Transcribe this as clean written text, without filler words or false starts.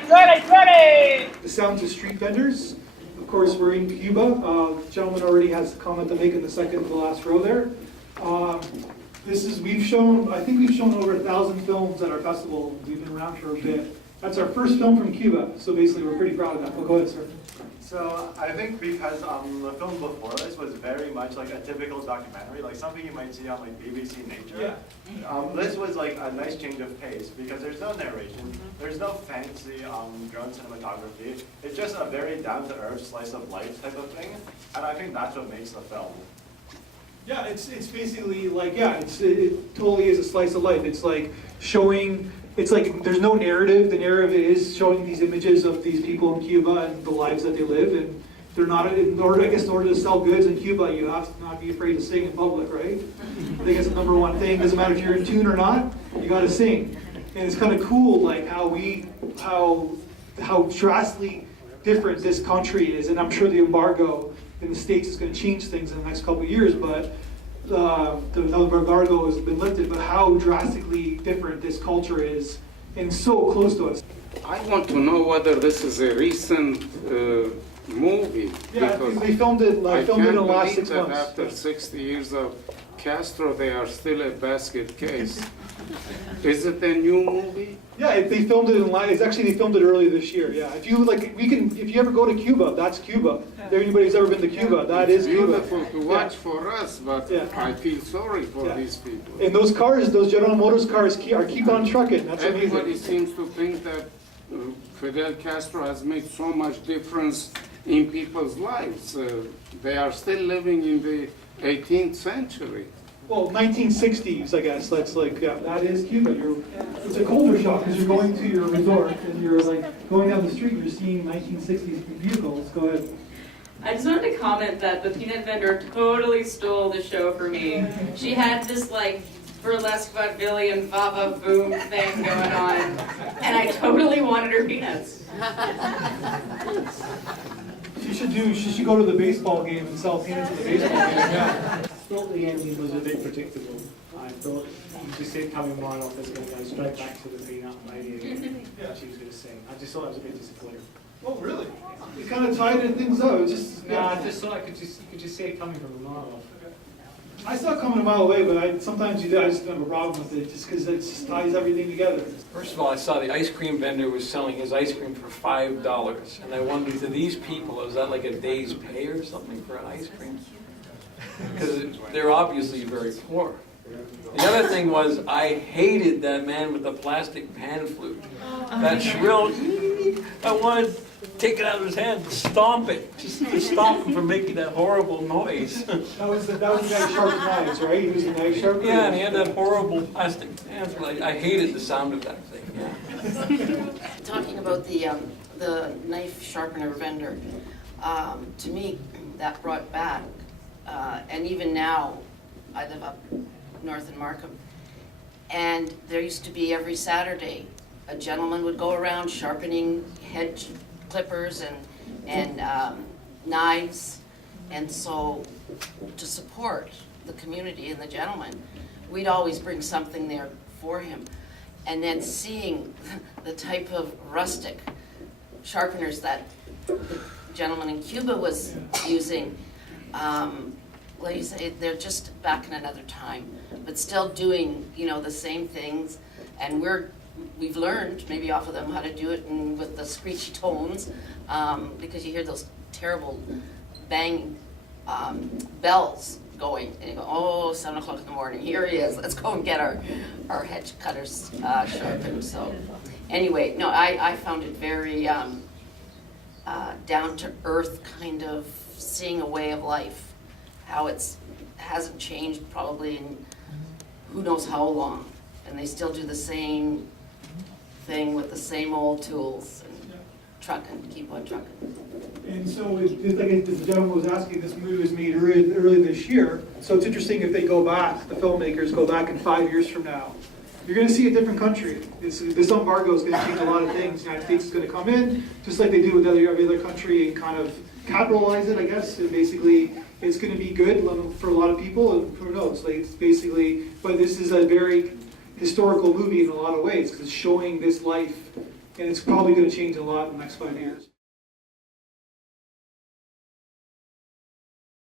The sound to street vendors. Of course, we're in Cuba. The gentleman already has a comment to make in the second to the last row there. I think we've shown over 1,000 films at our festival. We've been around for a bit. That's our first film from Cuba, so basically we're pretty proud of that. Well, go ahead, sir. So I think because the film before this was very much like a typical documentary, like something you might see on like BBC Nature. Yeah. This was like a nice change of pace because there's no narration, there's no fancy drone cinematography. It's just a very down-to-earth slice of life type of thing, and I think that's what makes the film. Yeah, it's basically like, it totally is a slice of life. It's like showing, it's like there's no narrative. The narrative is showing these images of these people in Cuba and the lives that they live. And they're not, in order to sell goods in Cuba, you have to not be afraid to sing in public, right? I think it's the number one thing. Doesn't matter if you're in tune or not, you got to sing. And it's kind of cool, like how drastically different this country is. And I'm sure the embargo in the States is going to change things in the next couple of years, but the embargo has been lifted, but how drastically different this culture is and so close to us. I want to know whether this is a recent movie. Yeah, they filmed it in the last 6 months. After 60 years of Castro, they are still a basket case. Is it a new movie? Yeah, they filmed it they filmed it earlier this year. Yeah, if you ever go to Cuba, that's Cuba. If anybody's ever been to Cuba, that is Cuba. It's beautiful to watch for us, but I feel sorry for these people. And those cars, those General Motors cars, keep on trucking. That's amazing. Everybody seems to think that Fidel Castro has made so much difference in people's lives. They are still living in the 18th century. Well, 1960s, I guess. That's like, that is Cuba. It's a culture shock because you're going to your resort and you're like going down the street, you're seeing 1960s vehicles. Go ahead. I just wanted to comment that the peanut vendor totally stole the show for me. She had this like burlesque vaudevillian va boom thing going on, and I totally wanted her peanuts. She should go to the baseball game and sell peanuts at the baseball game. Yeah. I thought the ending was a bit predictable. I thought you just see it coming right off, it's going to go straight back to the peanut lady again. She was going to sing. I just thought it was a bit disappointing. Oh, really? You kind of tied things up. It just, no, I just thought you could just see it coming from a mile off. I saw it coming a mile away, but sometimes I just have a problem with it just because it just ties everything together. First of all, I saw the ice cream vendor was selling his ice cream for $5. And I wondered, to these people, is that like a day's pay or something for an ice cream? Because they're obviously very poor. The other thing was, I hated that man with the plastic pan flute. That shrill, I wanted to take it out of his hand, stomp it, just to stop him from making that horrible noise. That was the guy sharp knives, right? He was the knife sharpener. Yeah, and he had that horrible plastic pan flute. I hated the sound of that thing. Yeah. Talking about the knife sharpener vendor, to me, that brought back, and even now, I live up north in Markham, and there used to be every Saturday, a gentleman would go around sharpening hedge clippers and knives, and so to support the community and the gentleman, we'd always bring something there for him. And then seeing the type of rustic sharpeners that the gentleman in Cuba was using, like you say, they're just back in another time, but still doing, the same things. And we've learned, maybe off of them, how to do it with the screechy tones, because you hear those terrible bang bells going, and you go, oh, 7 o'clock in the morning, here he is, let's go and get our hedge cutters sharpened. So anyway, no, I found it very down to earth, kind of seeing a way of life, how hasn't changed probably in who knows how long, and they still do the same thing with the same old tools and trucking, keep on trucking. And so, like the gentleman was asking, this movie was made early this year, so it's interesting if they go back, the filmmakers go back in 5 years from now. You're going to see a different country. This embargo is going to change a lot of things. The United States is going to come in, just like they do with every other country, and kind of capitalize it, I guess. And basically, it's going to be good for a lot of people, and who knows? Like, it's basically, but this is a very historical movie in a lot of ways, because it's showing this life and it's probably gonna change a lot in the next 5 years.